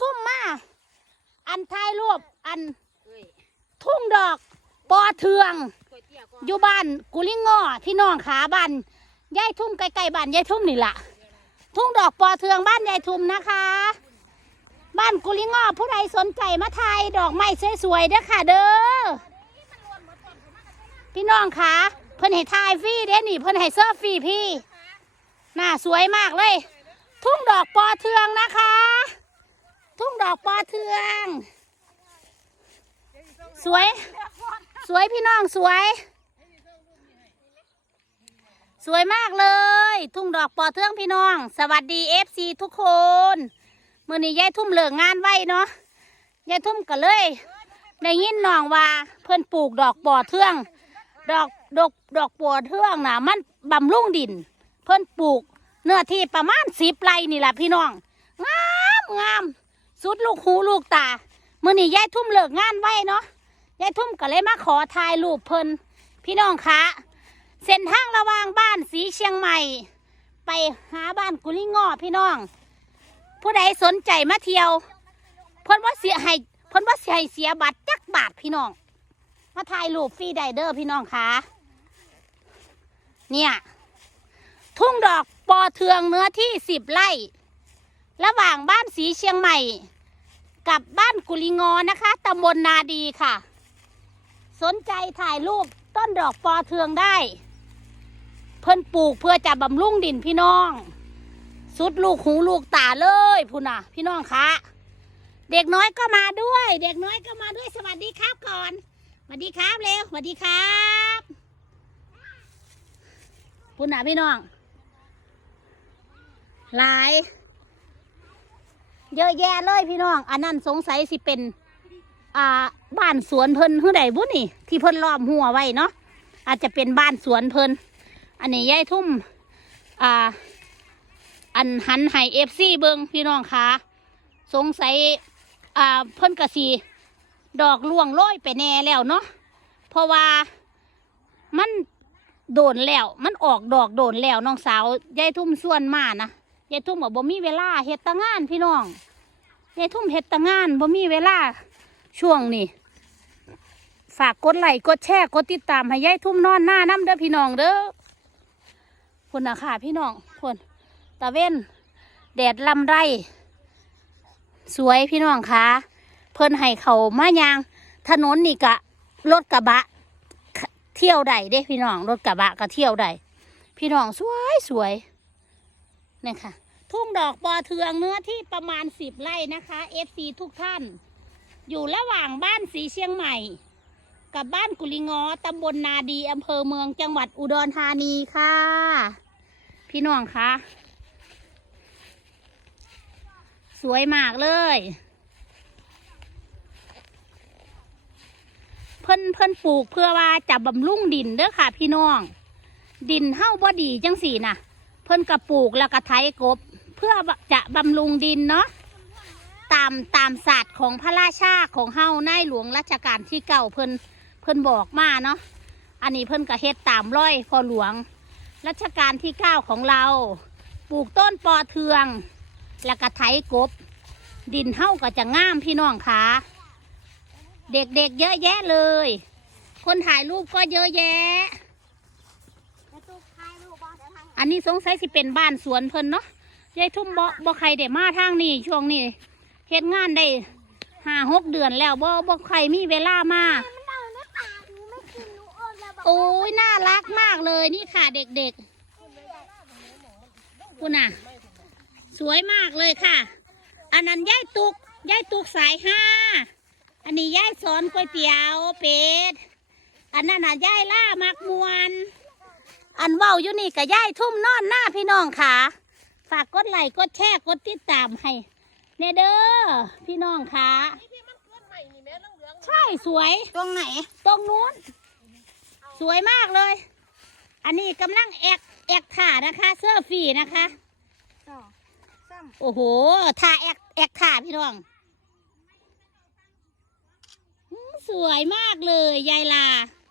ทุ่มมา อันท้ายรูปอันทุ่งดอกปอเทือง อยู่บ้านกุลิงงอพี่น้องขาบ้านยายทุ่มใกล้ๆบ้านยายทุ่มนี่ล่ะทุ่งดอกปอเทืองบ้านยายทุ่มนะคะ บ้านกุลิงงอผู้ใดสนใจมาถ่ายดอกไม้สวยๆเด้อค่ะเด้อพี่น้องคะเพิ่นให้ถ่ายฟรีเด้นี่เพิ่นให้เซอร์ฟรีพี่น่าสวยมากเลย ทุ่งดอกปอเทืองนะคะ ทุ่งดอกปอเทือง สวย สวยพี่น้องสวย สวยมากเลย ทุ่งดอกปอเทืองพี่น้อง สวัสดีเอฟซีทุกคนมื่อนี้ยายทุ่มเลิกงงานไว้เนาะยายทุ่มก็เลยได้ยินน้องว่าเพื่อนปลูกดอกปอเทือง ดอกดอกดอกปอเทืองน่ะมันบำรุงดิน เพื่อนปลูกเนื้อที่ประมาณสิบไร่นี่แหละพี่น้อง งามงาม สุดลูกหูลูกตามื่อนี้ยายทุ่มเลิกงานไว้เนาะยายทุ่มก็เลยมาขอถ่ายรูปเพิ่นพี่น้องคะเส้นทางระหว่างบ้านสีเชียงใหม่ ไปหาบ้านกุลิงงอพี่น้อง ผู้ใดสนใจมาเที่ยวเพิ่นว่าเสียให้เพิ่นว่าเสียให้เสียบัตรจักบาทพี่น้อง มาถ่ายรูปฟรีไดเดอร์พี่น้องคะเนี่ย ทุ่งดอกปอเทืองเนื้อที่สิบไร่ ระหว่างบ้านสีเชียงใหม่ กับบ้านกุลิงอนะคะตำบลนาดีค่ะ สนใจถ่ายรูปต้นดอกปอเทืองได้ เพิ่นปลูกเพื่อจะบำรุงดินพี่น้อง สุดลูกหูลูกตาเลยพูน่ะ พี่น้องคะเด็กน้อยก็มาด้วย เด็กน้อยก็มาด้วยสวัสดีครับก่อนสวัสดีครับเร็วสวัสดีครับพูน่ะพี่น้องหลาย เยอะแยะเลยพี่น้อง อันนั้นสงสัยสิเป็น อ่าบ้านสวนเพิ่นหื้อใดบุนี่ ที่เพิ่นล้อมหัวไว้เนาะอาจจะเป็นบ้านสวนเพิ่นอันนี้ยายทุ่มอ่าอันหันให้เอฟซีเบิงพี่น้องคะสงสัยอ่าเพิ่นกะสีดอกล่วงโรยไปแน่แล้วเนาะเพราะว่ามันโดนแล้ว มันออกดอกโดนแล้วน้องสาวยายทุ่มส่วนมานะ ยายทุ่มบอกบ่มีเวลาเฮ็ดตางานพี่น้องยายทุ่มเฮ็ดตางานบ่มีเวลาช่วงนี้ฝากกดไลค์กดแชร์กดติดตามให้ยายทุ่มนอนหน้าน้ำเด้อพี่น้องเด้อคุณนะค่ะพี่น้องคุณตะเว้นแดดลำไร สวยพี่น้องคะเพิ่นให้เขามายาง ถนนนี่กะรถกระบะ เที่ยวใดเด้พี่น้องรถกระบะก็เที่ยวใดพี่น้องสวยสวย นี่ค่ะ ทุ่งดอกปอเทืองเนื้อที่ประมาณสิบไร่นะคะเอฟซีทุกท่าน อยู่ระหว่างบ้านสีเชียงใหม่ กับบ้านกุลิงอตำบลนาดีอำเภอเมืองจังหวัดอุดรธานีค่ะ พี่น้องคะสวยมากเลย เพิ่นเพิ่นปลูกเพื่อว่าจะบำรุงดินเด้อค่ะ พี่น้อง ดินเฮ้าบ่ดีจังสี่นะ เพิ่นก็ปลูกแล้วก็ไถกบ เพื่อจะบำรุงดินเนาะตามตามศาสตร์ของพระราชาของเฮ้าในหลวงรัชกาลที่เก้าเพิ่นเพิ่นบอกมาเนาะอันนี้เพิ่นก็เฮ็ดตามร้อยพอหลวงรัชกาลที่เก้าของเรา ปลูกต้นปอเทือง แล้วก็ไถกบ ดินเฮ้าก็จะงามพี่น้องคะเด็กๆเยอะแยะเลย คนถ่ายรูปก็เยอะแยะ อันนี้สงสัยสิเป็นบ้านสวนเพิ่นเนาะยายทุ่มบ่บ่ใครได้มาทางนี้ช่วงนี้เฮ็ดงานได้ห้าหกเดือนแล้วบ่บ่ใครมีเวลามาโอ้ยน่ารักมากเลยนี่ค่ะเด็กๆคุณน่ะ สวยมากเลยค่ะ อันนั้นยายตุกยายตุกสายห้าอันนี้ยายสอนก๋วยเตี๋ยวเป็ดอันนั้นน่ะยายล่ามักมวน นเว้าอยู่นี่กับย่ายทุ่มนอนหน้าพี่น้องค่ะ ฝากกดไลค์กดแชร์กดติดตามให้เนเด้อพี่น้องค่ะ ใช่สวย ตรงไหน ตรงนู้น สวยมากเลย อันนี้กำลังแอกแอกถ่านะคะเสื้อฟรีนะคะสองสามโอ้โหถ่าแอกแอกถ่าพี่น้องอื้อสวยมากเลยยายลา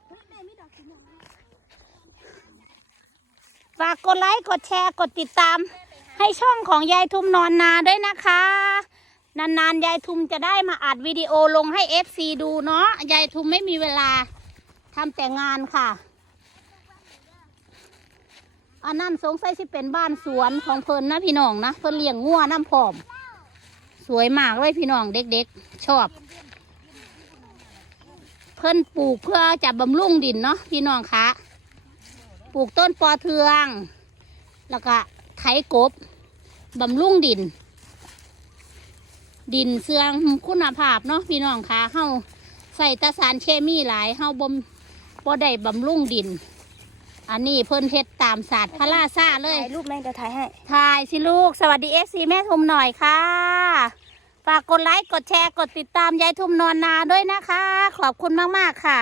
เฮ้ยแม่มีดอกสีเหลือง ฝากกดไลค์กดแชร์กดติดตาม ให้ช่องของยายทุ่มนอนนาด้วยนะคะ นานๆยายทุมจะได้มาอัดวิดีโอลงให้ FC ดูเนาะยายทุมไม่มีเวลาทำแต่งานค่ะอันนั้นสงสัยสิเป็นบ้านสวนของเพิ่นนะพี่น้องนะเพิ่นเลี้ยงงัวน้ำผอม สวยมากเลยพี่น้องเด็กๆ ชอบ เพิ่นปลูกเพื่อจะบำรุงดินเนาะพี่น้องคะ ปลูกต้นปอเทือง แล้วก็ไถกบบำรุงดิน ดินเสื่องคุณภาพเนาะพี่น้องคะเฮาใส่แตะสารเคมีหลายเฮาบ่มบ่ได้บำรุงดิน อันนี้เพิ่นเฮ็ดตามศาสตร์พระราชาเลยถ่ายรูปแม่เดี๋ยวถ่ายให้ ถ่ายสิลูก สวัสดีเอฟซีแม่ทุมหน่อยค่ะ ฝากกดไลค์ กดแชร์ กดติดตามยายทุมนอนนาด้วยนะคะ ขอบคุณมาก ๆ ค่ะ